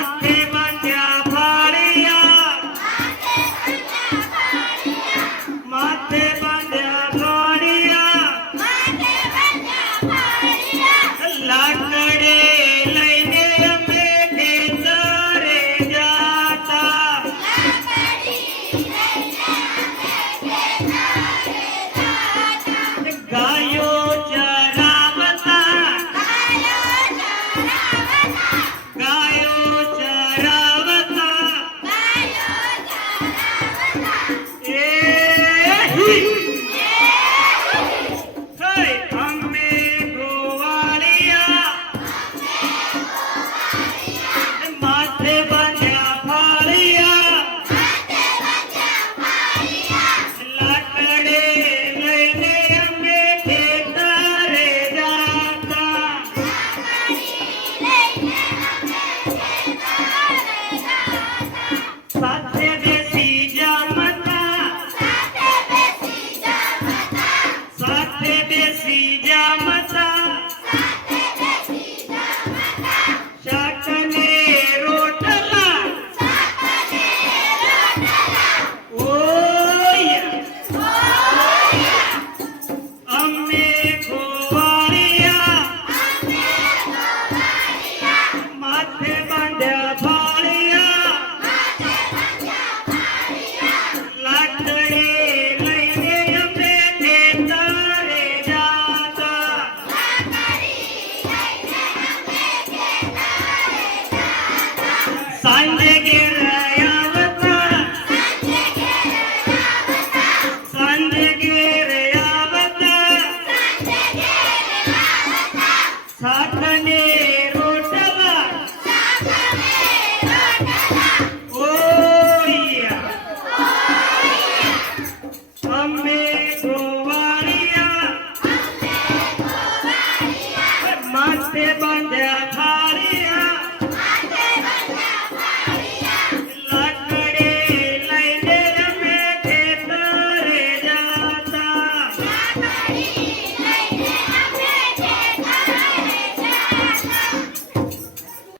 माथे बांध्या फाळिया माथे बांध्या फाळिया लाकडे लैने मेढे रे जाता गायो चरावता गायो चरावता आम्ही गोवाळिया माथे बांध्या फाळिया लाकडे लैने मेढे रे जाता साथे बेसी जामता साथे बेसी जामता शाकने रोटला ओया आम्ही गोवाळिया माथे बांध्या फाळिया लाकडे लैने मेढे रे जाता सांजे गिरयावता सांजे गिरयावता साखने रोटला ओया आम्ही